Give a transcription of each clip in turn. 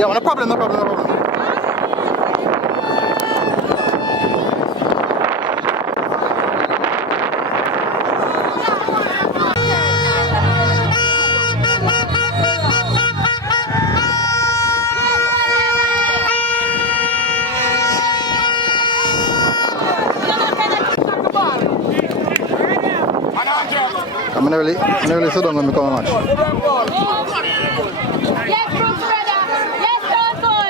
Yeah, no problem, no problem, no problem. I'm gonna really sit down when we come and match. Yes, Brooks, brother. Yes, Johnson.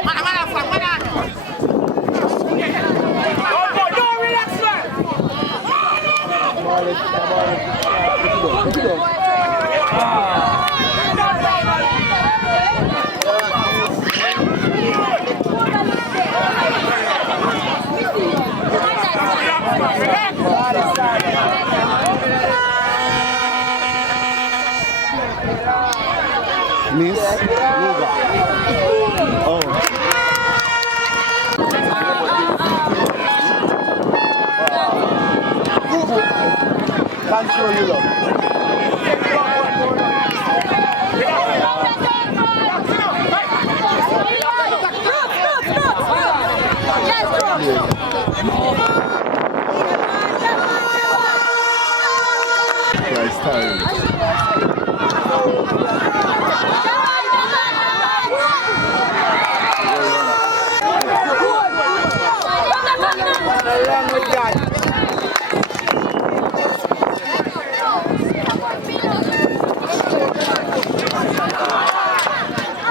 Don't relax, Miss Foga. Oh. Thanks for you, love. Nice time.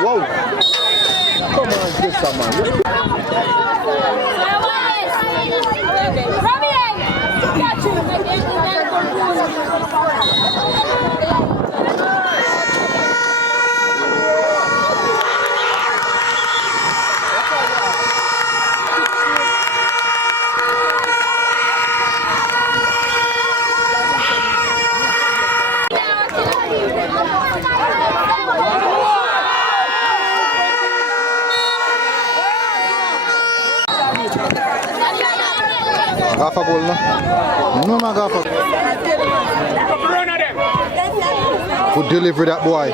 Whoa! Come on, sister, man. Gafa goal no? No man gafa. Good delivery that boy.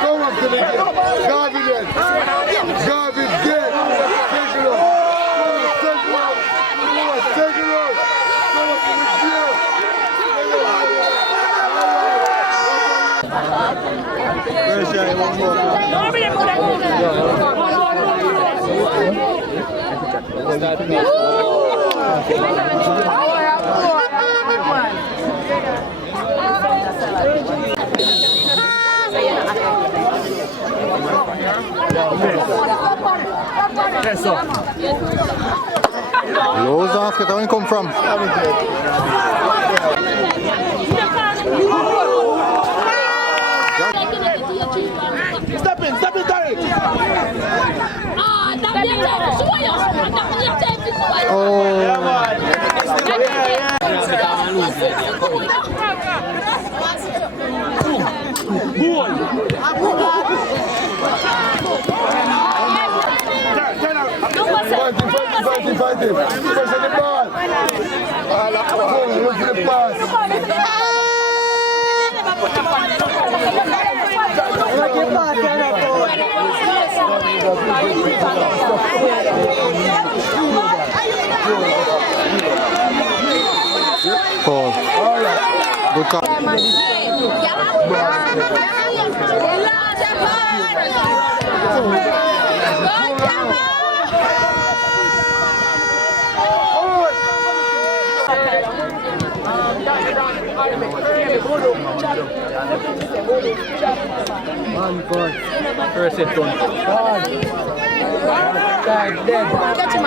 Come up to the Garvey dead. Garvey dead. Lows off, get where you come from. Step in, direct. Oh. Fight him. Press on the ball. Look at the pass. Call. Good call. Man, God. First set done. God. Dead. Catch him,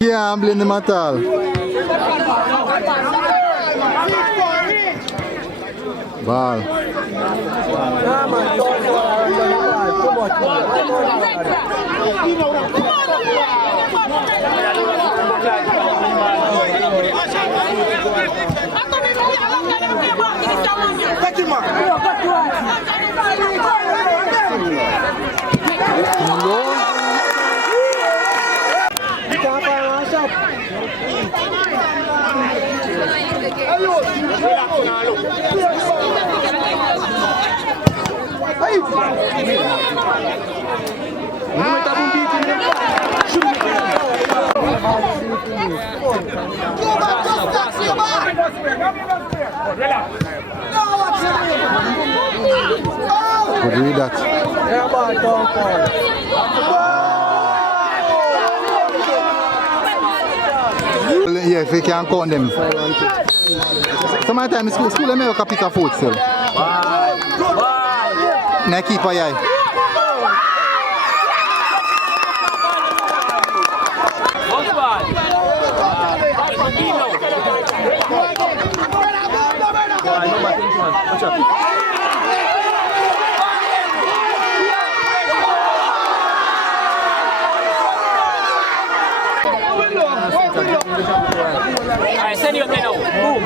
Yeah, I'm blaming them at all. Ball. Could read that. Yeah, if you can count them. Sometimes school them have to pick a foot still. Now keep a eye. Alright, send you up there now. Boom.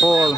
Paul.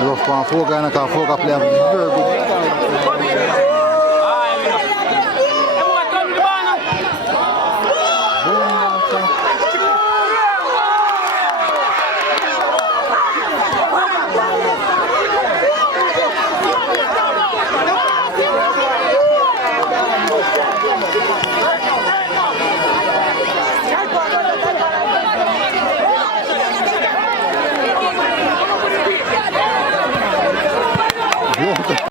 Rough one, Foga and Foga play a very good. What?